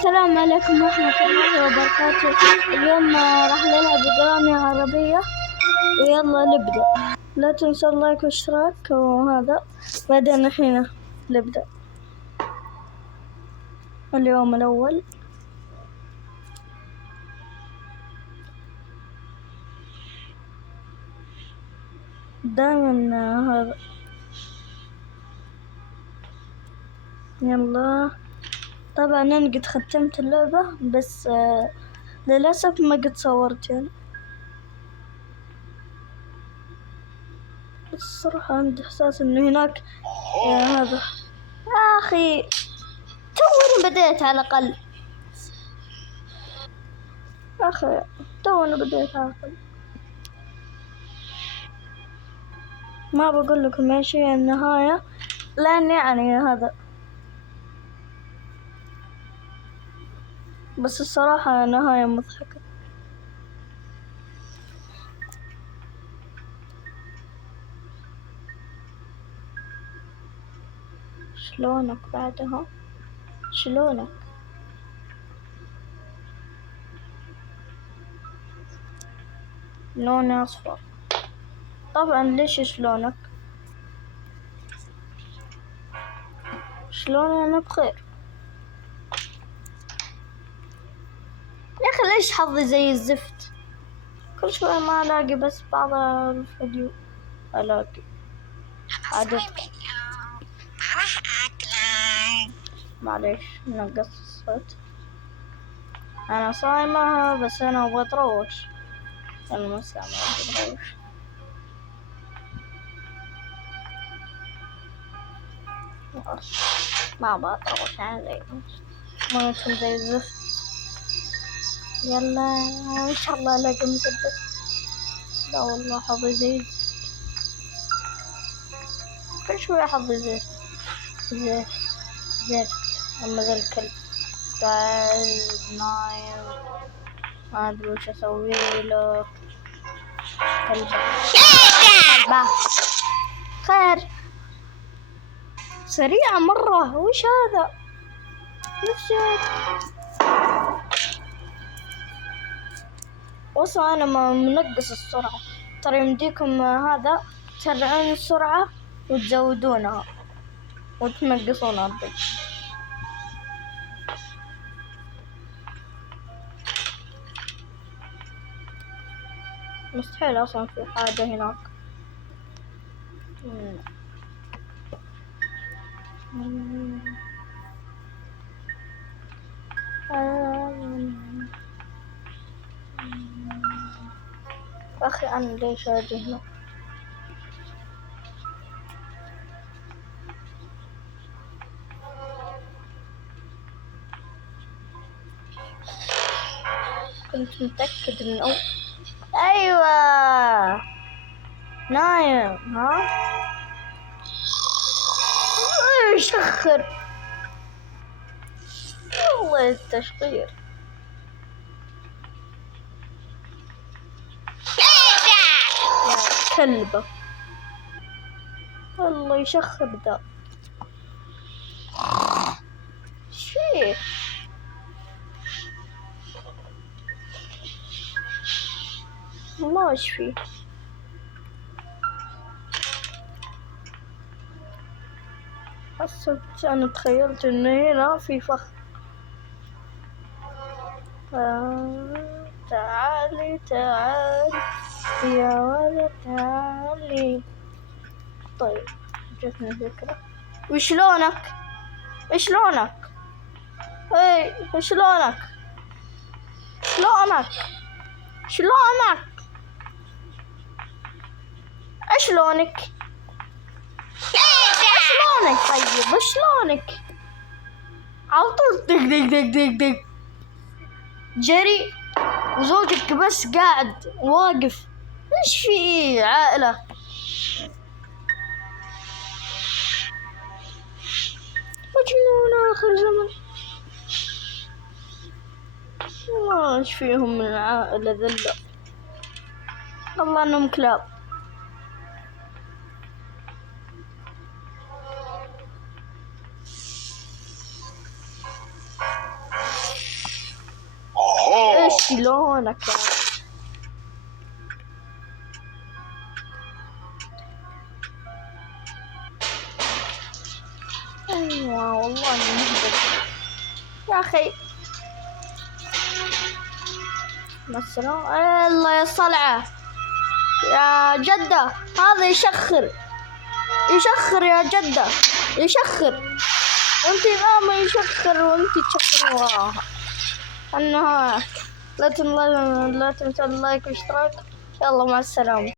السلام عليكم ورحمة الله وبركاته. اليوم راح نلعب إقرامية عربية، ويلا نبدأ. لا تنسوا اللايك والاشتراك وهذا. بعدين الحين نبدأ. اليوم الأول دائما هذا. يلا طبعا أنا قد ختمت اللعبة، بس للأسف ما قد صورت يعني. بس الصراحة عندي إحساس إنه هناك هذا. يا أخي توني بديت على الأقل. يا أخي توني بديت على الأقل. ما بقول لكم ايش هي النهاية، لأن يعني هذا. بس الصراحة نهاية مضحكة. شلونك بعدها؟ شلونك؟ لوني أصفر. طبعا ليش شلونك؟ شلوني أنا بخير. يا أخي ليش حظي زي الزفت؟ كل شوية ما ألاقي، بس بعض الفيديو ألاقي. عادتك. معليش نقص الصوت. أنا صايمة، بس أنا أبغى أتروش. المسامع أتروش. ما أبغى أتروش يعني زي ما يكون زي الزفت. يلا إن شاء الله ألاقي مسدس. لا والله حظي زي كل شوية حظي زي أما ذا الكلب قاعد نايم، ما أدري وش أسوي له. كلبة خير سريعة مرة. وش هذا؟ نفسي وصل. أنا ما منقص السرعة، ترى يمديكم هذا تسرعون السرعة وتزودونها وتنقصونها الضي. مستحيل أصلا في حاجة هناك. أخي أنا ليش أجي هنا؟ كنت متأكد إنه أيوة نايم. ها شخر والله التشقير. يا كلبة والله يشخر ذا. شي والله ايش فيه. حسبت أنا تخيلت إنه هنا في فخ. تعالي تعالي يا ولد تعالي. طيب جتني فكرة. وشلونك؟ شلونك؟ اي شلونك؟ شلونك؟ شلونك؟ شلونك؟ شلونك؟ طيب شلونك؟ على طول دق دق دق دق دق جري، وزوجك بس قاعد واقف. ايش في عائلة؟ مجنون آخر زمن. والله ايش فيهم من العائلة ذلة. والله انهم كلاب. شلونك يا ايوه والله مهبل يا اخي. مثلا الله يا صلعه يا جدة، هذا يشخر يا جدة، يشخر وانتي ما يشخر وانتي تشخر وراه. انها لا تنسى اللايك والاشتراك. يلا مع السلامة.